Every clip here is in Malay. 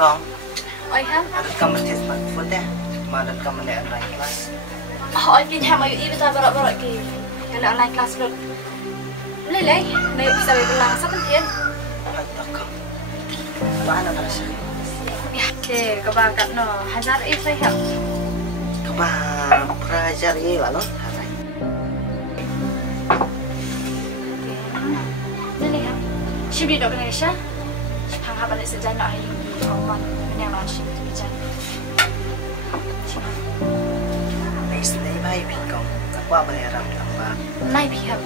con. Ôi hả? Ada kamu tes mak foto ya. Mana kamu le online class. Ôi cái nhà mày yêu ta bảo bảo cái là online class rồi. Lấy này bisa bilang satu thiên. Ada kamu. Mana rasa? Ya, ke kebakat no. Hazar itu ya. Keba pelajar ini lalu. Ini ya. Sibuk dok Indonesia. Hang apa nih sejarah ayu kawan menyamar sibuk bicara. Ini baik pingkong. Aku apa yang ram tambah? Naik pihak.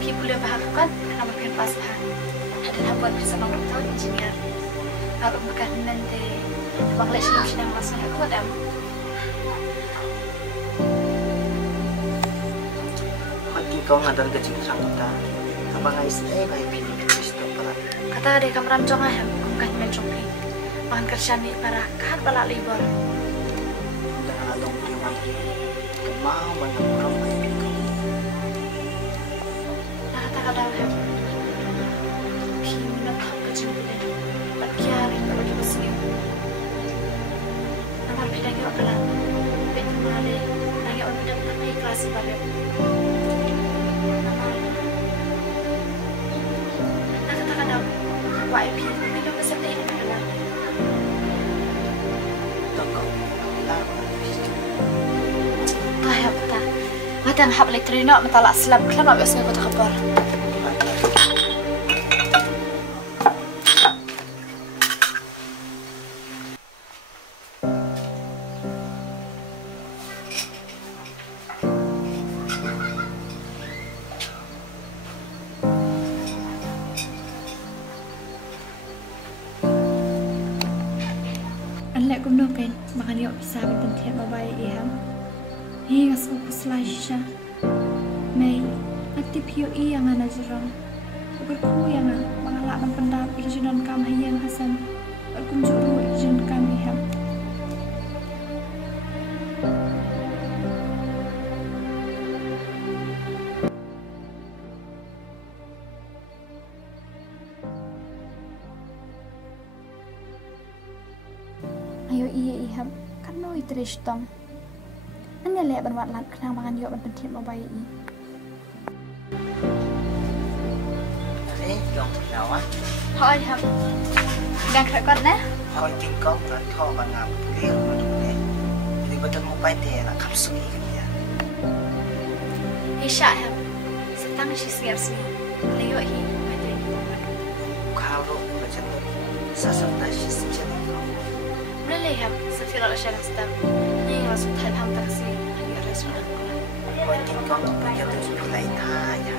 People yang bahkan nama pihak pasahan. Ada nampak bersama dokter engineer. Kalau bukan nanti Bangladesh solution yang masuk aku ada. Kau ngadar kecil sangkutan. Apa nggak istri baik pilih Kristo para. Kata ada kameram conga hem, bukan mencongki. Makan kerja nih para kan pala libur. Dengan adong priwan. Kemau banyak orang baik pilih. Nah kata kata hem. Kini nak kecil deh. Tak kiari kalau di besar. Nama beda yang pelan. Beda mana? Nanya orang yang tak kelas balik. Why people minum seperti ini adalah طيب تا غدا نحب لك ترينا مطلع سلاب كلنا بس نبغى تخبر Anh cũng đâu bên mà anh yêu bisa bên thiệt mà bay em hi ngas aku slasha may aktif yo yang ana jerong berku yang pengalaman pendap ijinan kami yang hasan berkunjung izin kami ham ayo iya iham kan no itrishtam anya le ban wat lat khang mangan yo ban pentit ma bai i dong nào á thôi iham đang khởi con nè thôi kinh công là thọ bằng ngàm liêu mà đúng đấy thì betul mau pai teh là khắp suy kan ya isha iham setang si siar si ayo hi bai teh kalau macam sasam nasi sejenis من اللي هم سفير الأشياء نستم هي رسول تحب هم تقصير هي الرسول Kau tinggal begitu mulai tanya.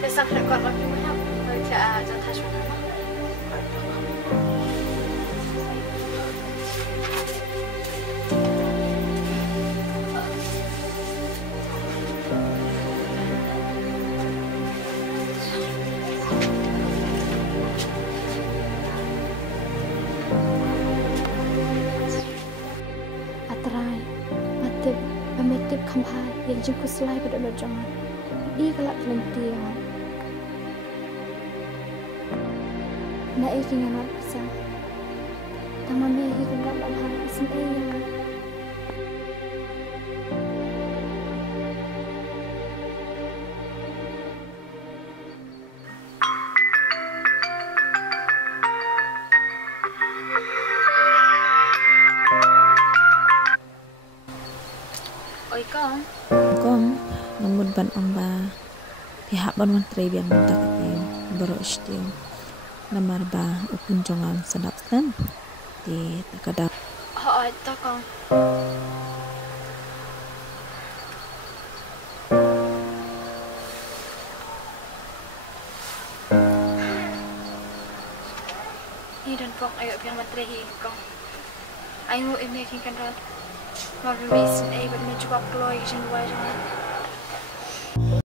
Besok rekor lagi macam kerja jatah sudah. Atrai, matip, pamitip kampai yang jengku selai pada berjangan. Dia kelak lentia. Na iking amat bisa. Taman mehi kendak lamhan isim eyang. Oi kong namun ban amba pihak ban menteri yang minta katim baru istim namar ba upun jongan sedap kan di takada oi to kong ni dan kong ayo pihak menteri kong ayo making kan Marvin Mason, but me to upload and why